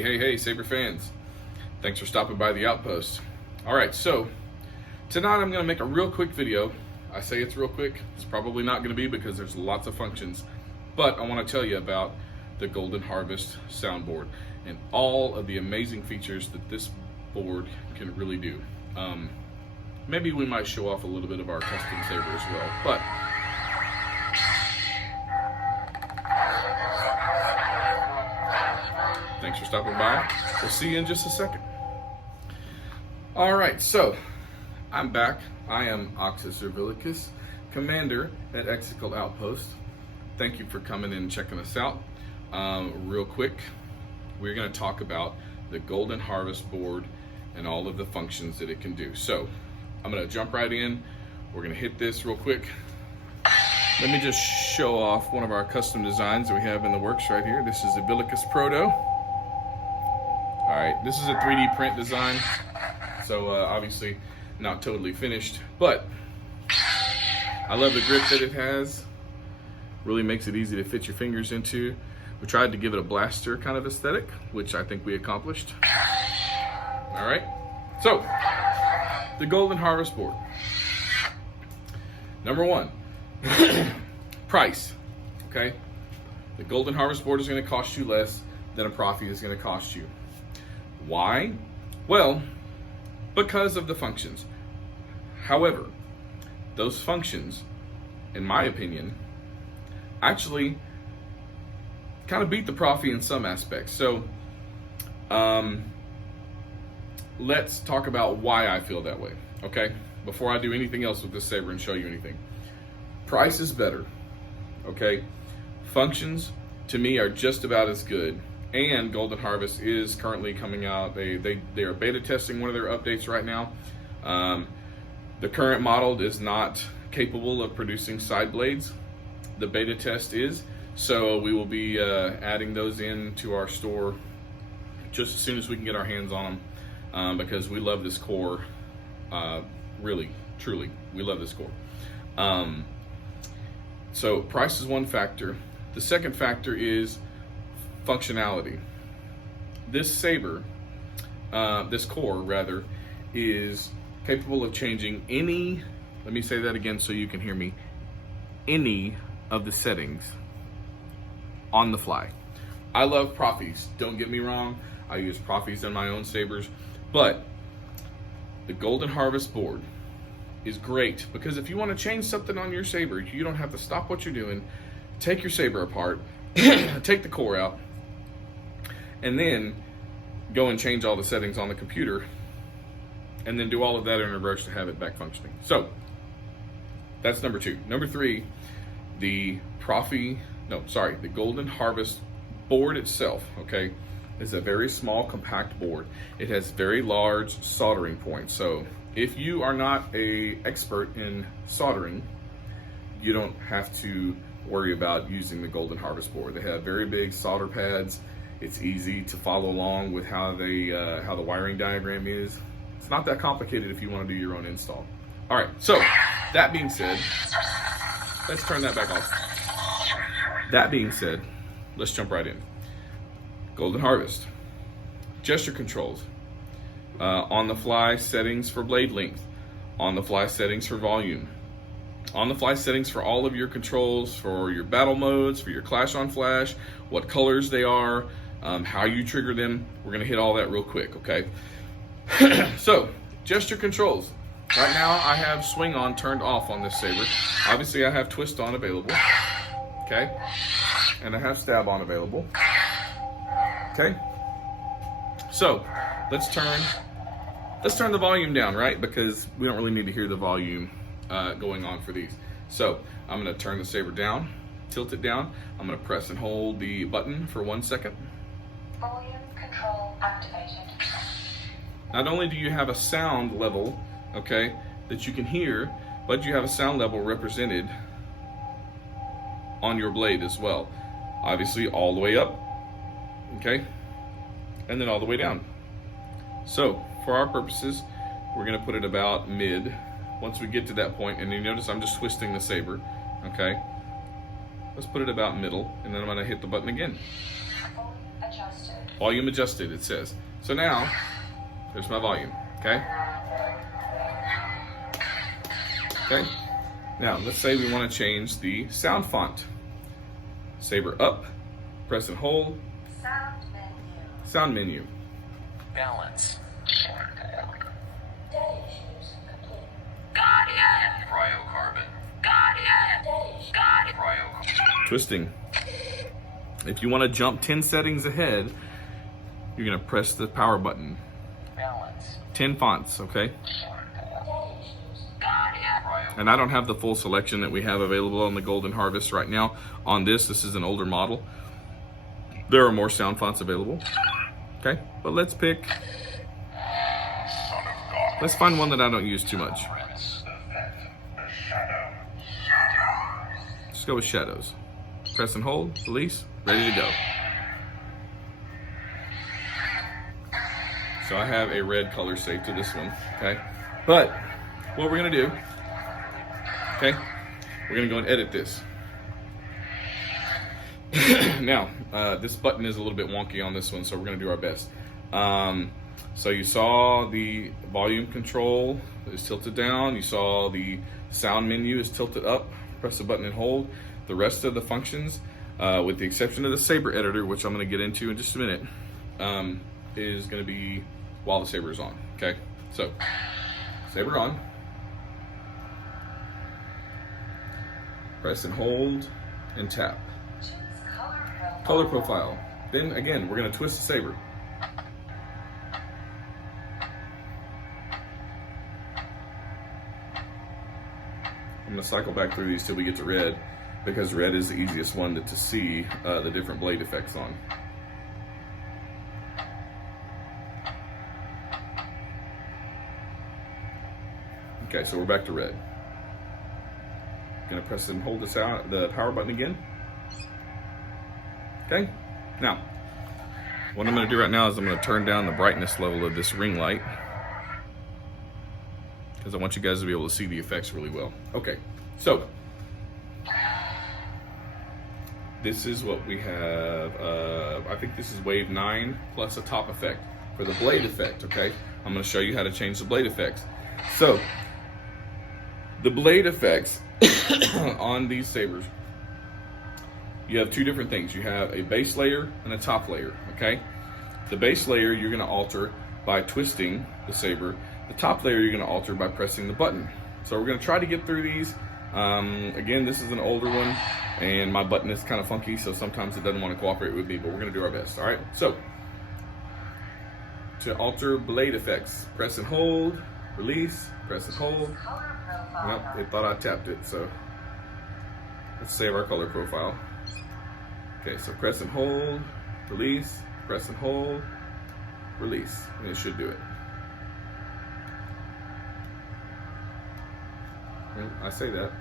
Hey, Saber fans. Thanks for stopping by the Outpost. All right, so tonight I'm gonna make a real quick video. I say it's real quick. It's probably not gonna be because there's lots of functions, but I wanna tell you about the Golden Harvest soundboard and all of the amazing features that this board can really do. Maybe we might show off a little bit of our custom Saber as well, but thanks for stopping by. We'll see you in just a second. All right, so I'm back. I am Oxus Servilicus, Commander at Exical Outpost. Thank you for coming in and checking us out. Real quick, we're going to talk about the Golden Harvest board and all of the functions that it can do. So I'm going to jump right in. We're going to hit this real quick. Let me just show off one of our custom designs that we have in the works right here. This is the Bilicus Proto. All right, this is a 3D print design, so obviously not totally finished, but I love the grip that it has. Really makes it easy to fit your fingers into. We tried to give it a blaster kind of aesthetic, which I think we accomplished. All right, so the Golden Harvest board. Number one, price, okay? The Golden Harvest board is gonna cost you less than a Profi is gonna cost you. Why? Well, because of the functions. However, those functions, in my opinion, actually kind of beat the Profi in some aspects. So let's talk about why I feel that way, okay? Before I do anything else with this Saber and show you anything. Price is better, okay? Functions, to me, are just about as good. And Golden Harvest is currently coming out. They are beta testing one of their updates right now. The current model is not capable of producing side blades. The beta test is, so we will be adding those into our store just as soon as we can get our hands on them, because we love this core. Really, truly, we love this core. So price is one factor. The second factor is functionality. This Saber, this core rather, is capable of changing any, let me say that again so you can hear me, any of the settings on the fly. I love Profis, don't get me wrong. I use Profis in my own Sabers, but the Golden Harvest board is great because if you want to change something on your Saber, you don't have to stop what you're doing, take your Saber apart, take the core out, and then go and change all the settings on the computer, and then do all of that in a rush to have it back functioning. So that's number two. Number three, the Golden Harvest board itself, okay, is a very small, compact board. It has very large soldering points. So if you are not an expert in soldering, you don't have to worry about using the Golden Harvest board. They have very big solder pads. It's easy to follow along with how the wiring diagram is. It's not that complicated if you want to do your own install. All right, so that being said, let's turn that back off. That being said, let's jump right in. Golden Harvest, gesture controls, on-the-fly settings for blade length, on-the-fly settings for volume, on-the-fly settings for all of your controls, for your battle modes, for your Clash on Flash, what colors they are, how you trigger them. We're gonna hit all that real quick, okay? So, gesture controls. Right now, I have swing on turned off on this Saber. Obviously, I have twist on available, okay? And I have stab on available, okay? So, let's turn the volume down, right? Because we don't really need to hear the volume going on for these. So I'm going to turn the Saber down, tilt it down. I'm going to press and hold the button for 1 second. Volume control activated. Not only do you have a sound level, okay, that you can hear, but you have a sound level represented on your blade as well. Obviously all the way up, okay, and then all the way down. So for our purposes, we're going to put it about mid. Once we get to that point, and you notice I'm just twisting the Saber, okay? Let's put it about middle, and then I'm gonna hit the button again. volume adjusted, it says. So now, there's my volume, okay? Okay, now let's say we want to change the sound font. Saber up, press and hold, Sound menu. sound menu. Balance. Data issues complete. Guardian! Cryocarbon. Guardian! Data issues. Guardian! Cryocarbon. Twisting. If you want to jump 10 settings ahead, you're going to press the power button. Balance. 10 fonts, okay? Data issues. Guardian! And I don't have the full selection that we have available on the Golden Harvest right now. On this is an older model. There are more sound fonts available. Okay, but let's pick. Let's find one that I don't use too much. Just go with shadows. Press and hold, release, ready to go. So I have a red color saved to this one, okay? But what we're gonna do, okay, we're gonna go and edit this. Now, this button is a little bit wonky on this one, so we're gonna do our best. So you saw the volume control is tilted down. You saw the sound menu is tilted up. Press the button and hold. The rest of the functions, with the exception of the Saber editor, which I'm gonna get into in just a minute, is gonna be while the Saber is on, okay? So, Saber on. Press and hold and tap. Choose color profile. Color profile. Then again, we're gonna twist the Saber. I'm gonna cycle back through these till we get to red, because red is the easiest one to see the different blade effects on. Okay, so we're back to red. Gonna press and hold the power button again. Okay, now, what I'm gonna do right now is I'm gonna turn down the brightness level of this ring light, because I want you guys to be able to see the effects really well. Okay, so this is what we have. I think this is wave 9 plus a top effect for the blade effect, okay? I'm gonna show you how to change the blade effects. So, the blade effects on these sabers, you have two different things. You have a base layer and a top layer, okay? The base layer you're gonna alter by twisting the saber. The top layer you're gonna alter by pressing the button. So we're gonna try to get through these. Again, this is an older one, and my button is kind of funky, so sometimes it doesn't want to cooperate with me, but we're gonna do our best, all right? So, to alter blade effects, press and hold, release, press and hold. Color profile. Nope, they thought I tapped it, so let's save our color profile. Okay, so press and hold, release, press and hold, release, and it should do it. And I say that.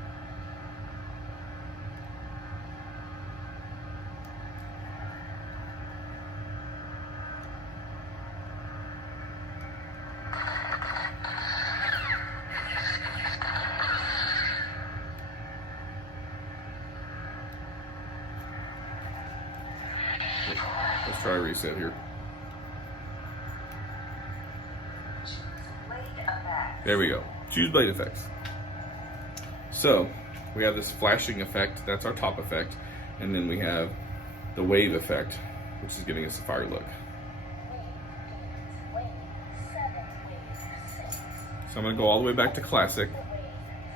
Let's try a reset here. Choose blade effect. There we go. Choose blade effects. So we have this flashing effect, that's our top effect, and then we have the wave effect, which is giving us a fire look. Wave 7, wave 6. So I'm gonna go all the way back to classic. Wave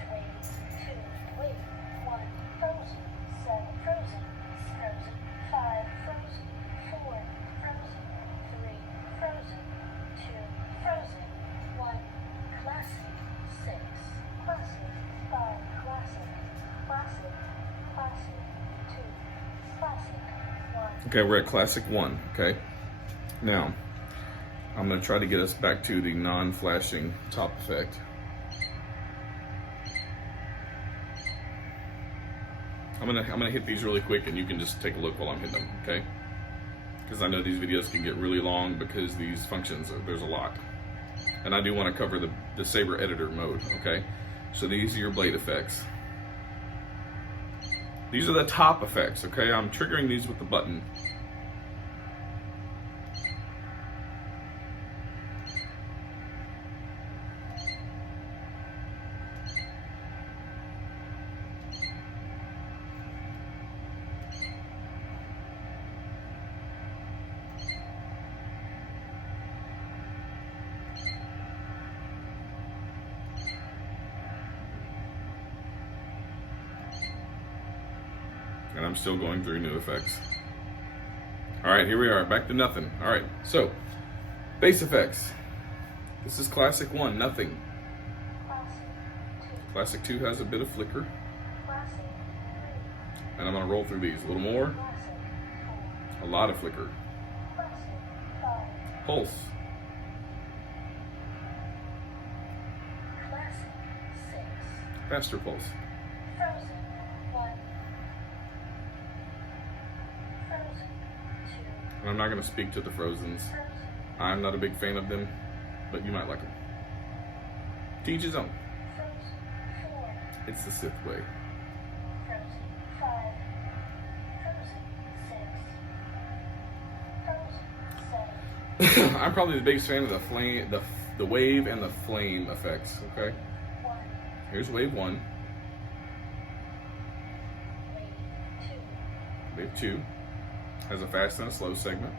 3, wave 2, wave 1, frozen, 7, frozen, frozen, 5, frozen, 4, frozen, 3, frozen, 2, frozen, 1, classic, 6, classic, 5, classic, classic, classic, 2, classic, 1. Okay, we're at classic 1, okay? Now, I'm gonna try to get us back to the non-flashing top effect. I'm gonna hit these really quick, and you can just take a look while I'm hitting them, okay? Because I know these videos can get really long because these functions, there's a lot. And I do want to cover the Saber editor mode, okay? So these are your blade effects. These are the top effects, okay? I'm triggering these with the button. And I'm still going through new effects. All right, here we are, back to nothing. All right, so base effects. This is classic 1, nothing. Classic 2 has a bit of flicker. And I'm gonna roll through these. A little more. A lot of flicker. Pulse. Faster pulse. And I'm not gonna speak to the Frozens. I'm not a big fan of them, but you might like them. To each his own. It's the Sith way. I'm probably the biggest fan of the flame, the wave and the flame effects. Okay, here's wave 1. Wave 2 has a fast and a slow segment.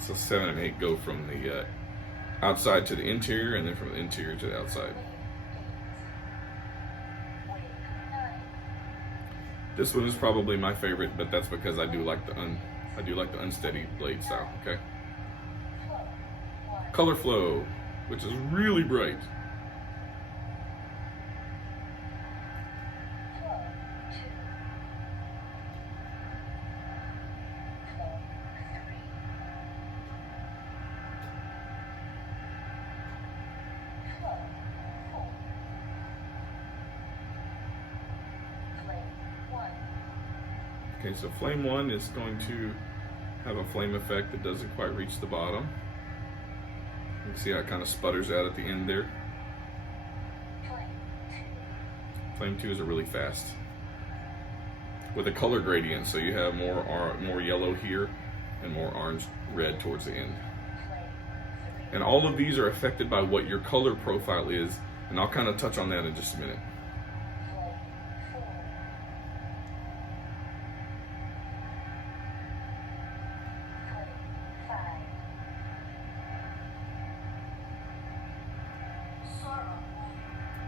So 7 and 8 go from the outside to the interior, and then from the interior to the outside. This one is probably my favorite, but that's because I do like the unsteady blade style. Okay. Color flow, which is really bright. Okay, so flame 1 is going to have a flame effect that doesn't quite reach the bottom. You can see how it kind of sputters out at the end there. Flame 2 is a really fast, with a color gradient, so you have more yellow here and more orange red towards the end. And all of these are affected by what your color profile is, and I'll kind of touch on that in just a minute.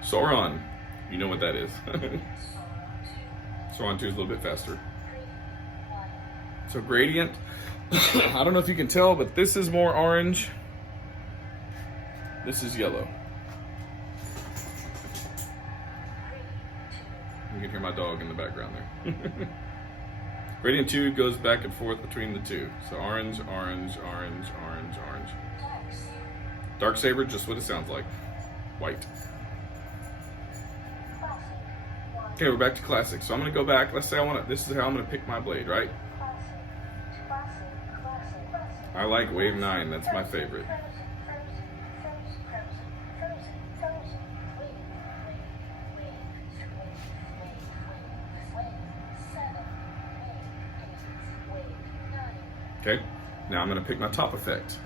Sauron, you know what that is. Sauron 2 is a little bit faster. So gradient, I don't know if you can tell, but this is more orange. This is yellow. You can hear my dog in the background there. Gradient 2 goes back and forth between the two. So orange, orange, orange, orange, orange. Dark Saber, just what it sounds like. White. Okay, we're back to classic. So I'm gonna go back. Let's say this is how I'm gonna pick my blade, right? I like wave 9, that's my favorite. Okay, now I'm gonna pick my top effect.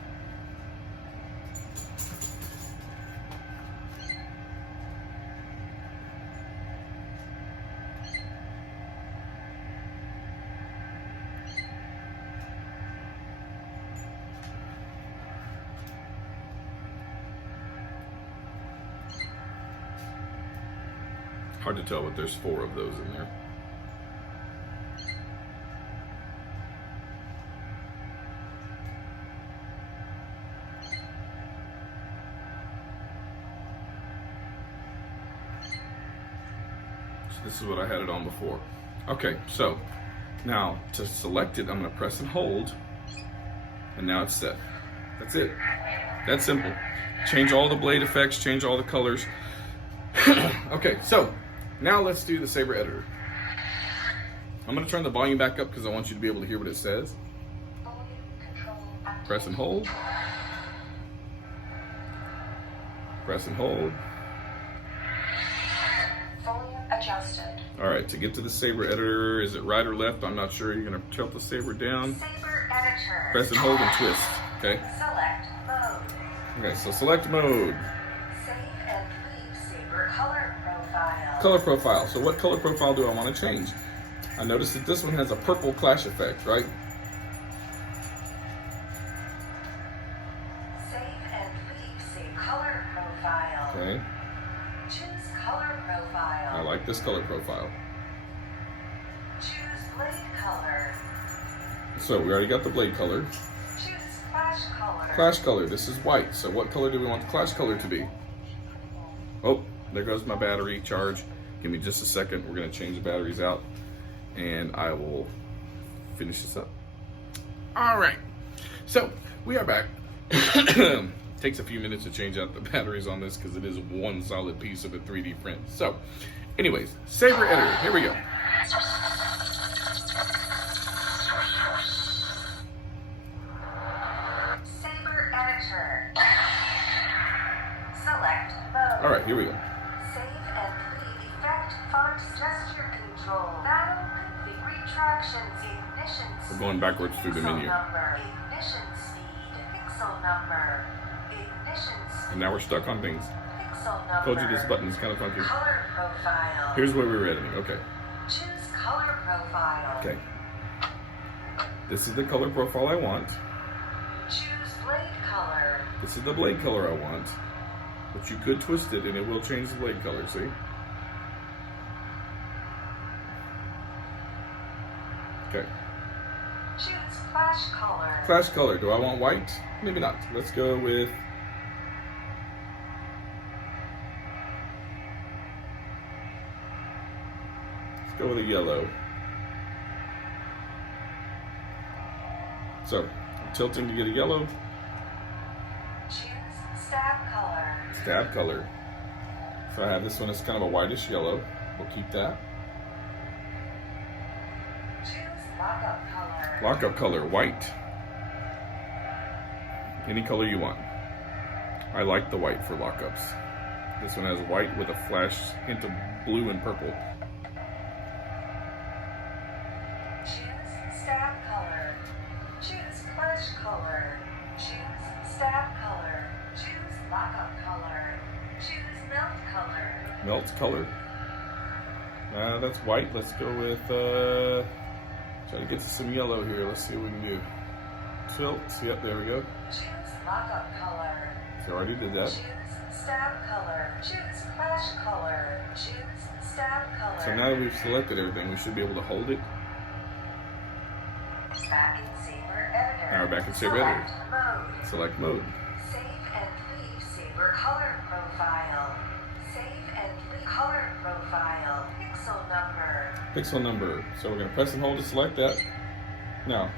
Hard to tell, but there's 4 of those in there. So this is what I had it on before. Okay, so now to select it, I'm going to press and hold, and now it's set. That's it. That's simple. Change all the blade effects, change all the colors. Okay, so now let's do the Saber editor. I'm going to turn the volume back up because I want you to be able to hear what it says. Press and hold. Press and hold. Volume adjusted. adjusted. All right, to get to the Saber editor, is it right or left? I'm not sure. You're gonna tilt the Saber down, Saber editor. press and hold and twist, okay? Select mode. Okay, so select mode. Save and leave Saber color profile. Color profile. So what color profile do I want to change? I noticed that this one has a purple clash effect, right? Save and leave save color profile. Okay, Choose color profile. I like this color profile. Choose blade color. So we already got the blade color. Choose clash color. Clash color, this is white. So what color do we want the clash color to be? Oh, there goes my battery charge. Give me just a second. We're gonna change the batteries out and I will finish this up. All right, so we are back. Takes a few minutes to change out the batteries on this because it is one solid piece of a 3D print. So anyways, Saber editor, here we go. Saber editor. Select mode. All right, here we go. Save and leave effect font gesture control. Battle config retractions ignition We're going backwards through the pixel menu. number. Ignition speed. Pixel number. Ignition speed. And now we're stuck on things. Pixel number. Told you this button is kind of funky. Color profile. Here's where we were editing. Okay. Choose color profile. Okay. This is the color profile I want. Choose blade color. This is the blade color I want. But you could twist it and it will change the blade color, see? Okay. Choose clash color. Clash color. Do I want white? Maybe not. Let's go with... Let's go with a yellow. So, I'm tilting to get a yellow. Choose stab color. Stab color. So I have this one as kind of a whitish yellow. We'll keep that. Choose lockup color. Lockup color, white. Any color you want. I like the white for lockups. This one has white with a flash hint of blue and purple. Choose stab color. Choose clash color. Choose stab color. Choose lockup color. Choose melt color. Melt color. That's white. Let's go with, try to get to some yellow here. Let's see what we can do. Tilt. Yep, there we go. Choose lockup color. So I already did that. Choose stab color. Choose clash color. Choose stab color. So now that we've selected everything, we should be able to hold it. Back in Saber editor. Now we're back in Saber Select editor. mode. Select mode. Save and leave Saber color profile. Save and leave color profile. Pixel number. Pixel number. So we're going to press and hold to select that. Now,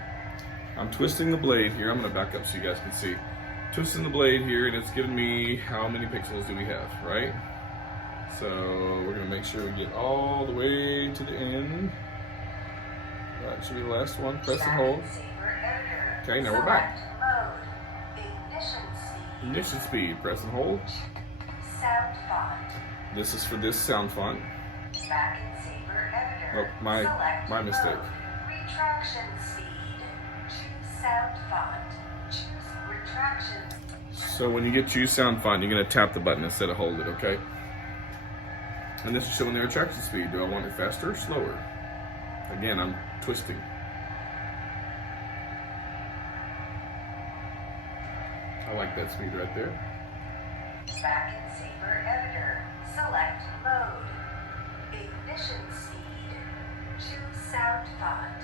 I'm twisting the blade here. I'm going to back up so you guys can see. Twisting the blade here, and it's giving me how many pixels do we have, right? So we're going to make sure we get all the way to the end. That should be the last one. Press and hold. Saber editor. Okay, now we're back. Select mode. Ignition speed. Ignition speed. Press and hold. Sound font. This is for this sound font. Back in Saber editor. Oh, my mistake. Mode. Retraction speed. Choose sound font. Choose retraction. So when you get choose sound font, you're going to tap the button instead of hold it, okay? And this is showing the retraction speed. Do I want it faster or slower? Again, I'm twisting. I like that speed right there. Back in Saber editor. Select mode. Ignition speed. Choose sound font.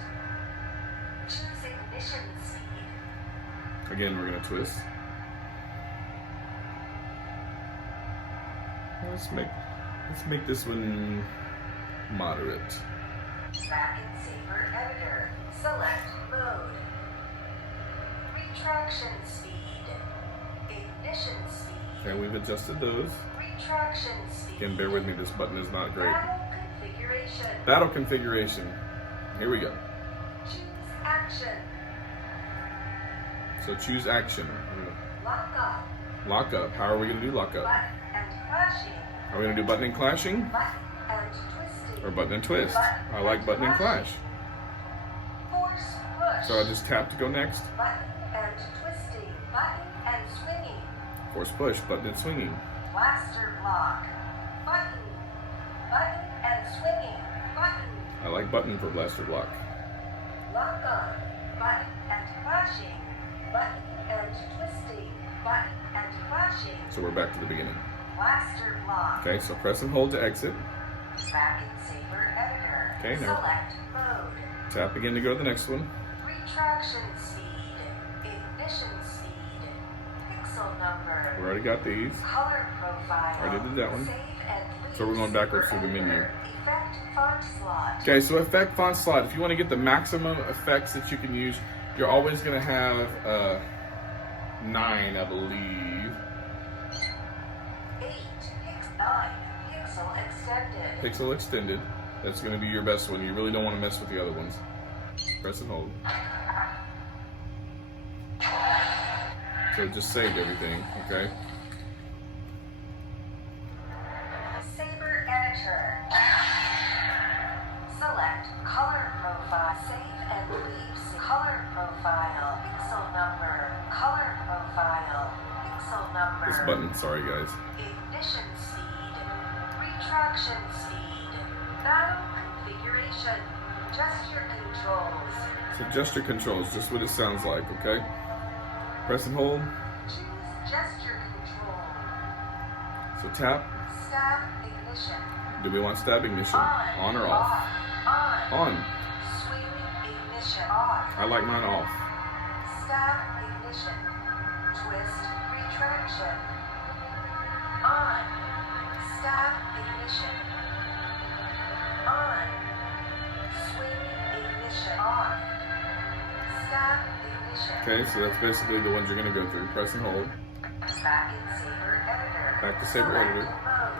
Choose ignition speed. Again, we're going to twist. Let's make this one moderate. Back in Saber editor. Select mode. Retraction speed. Ignition speed. Okay, we've adjusted those. Retraction speed. Again, bear with me, this button is not great. Battle configuration. Battle configuration. Here we go. Choose action. So choose action. Lock up. Lock up. How are we going to do lock up? Button and clashing. Are we going to do button and clashing? Button and twisting. Or button and twist. I like button and clash. Force push. So I just tap to go next. Button and twisting. Button and swinging. Force push, button and swinging. Blaster block. Button. Button and swinging. Button. I like button for blaster block. Lock on. Button and clashing. Button and twisting. Button and clashing. So we're back to the beginning. Blaster block. Okay, so press and hold to exit. Back in Saber Editor. Okay, now Select mode. tap again to go to the next one. Retraction speed. Ignition speed. Pixel number. We already got these. Color profile. Already did that one. Save and leave So we're going backwards Saber through the menu. Editor. Effect font slot. Okay, so effect font slot. If you want to get the maximum effects that you can use, you're always going to have 9, I believe. 8. 9. Pixel extended. Pixel extended. That's going to be your best one. You really don't want to mess with the other ones. Press and hold. So it just saved everything, okay? Saber Editor. Select color profile. Save and leave. Color profile. Pixel number. Color profile. Pixel number. This button, sorry guys. Ignition speed. Retraction speed. Battle configuration. Gesture controls. So gesture controls, just what it sounds like, okay? Press and hold. Choose gesture control. So tap. Stab ignition. Do we want stab ignition? On or off? On. On. Sweeping ignition. Off. I like mine off. Stab ignition. Twist retraction. On. Stab ignition. On. Swing ignition. Off. Stab ignition. Okay, so that's basically the ones you're going to go through. Press and hold. Back in Saber Editor. Back to Saber Select Editor. mode.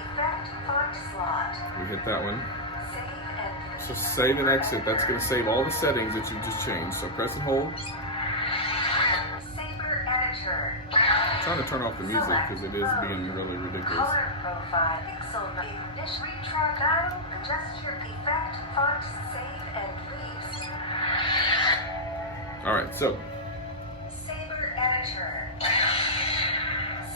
Effect font slot. We hit that one. Save and So save and exit. That's going to save all the settings that you just changed. So press and hold. Saber Editor. I'm trying to turn off the music because it is being really ridiculous. Color profile. Pixel ignition. Retract battle. Gesture effect font. Save and leave. All right, so Saber Editor.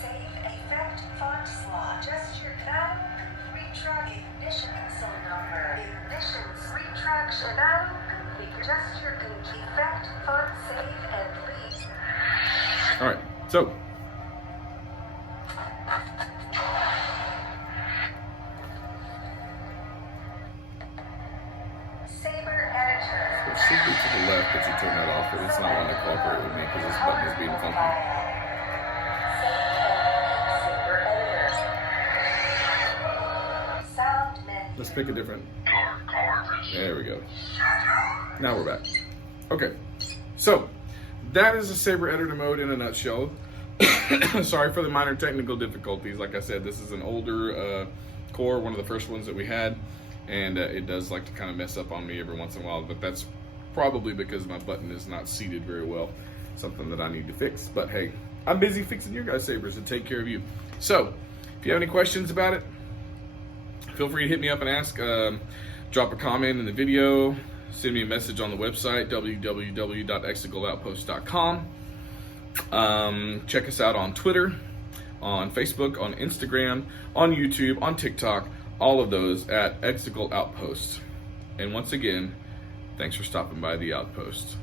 Save effect font slot. Gesture battle. Retract ignition. Pixel number. Ignition. Retraction. Battle. Configure. Gesture effect font. Save and leave. all right, so Saber Editor. it should be to the left that you turn that off, but it's not going to cooperate with me because this button is being funky. Saber Editor. Sound menu. Let's pick a different. There we go. Now we're back. Okay, so that is a Saber Editor mode in a nutshell. Sorry for the minor technical difficulties. Like I said, this is an older core, one of the first ones that we had, and it does like to kind of mess up on me every once in a while, but that's probably because my button is not seated very well. Something that I need to fix, but hey, I'm busy fixing your guys' sabers to take care of you. So, if you have any questions about it, feel free to hit me up and ask. Drop a comment in the video, send me a message on the website, www.exticaloutpost.com. Check us out on Twitter, on Facebook, on Instagram, on YouTube, on TikTok, all of those at Extical Outpost. And once again, thanks for stopping by the Outpost.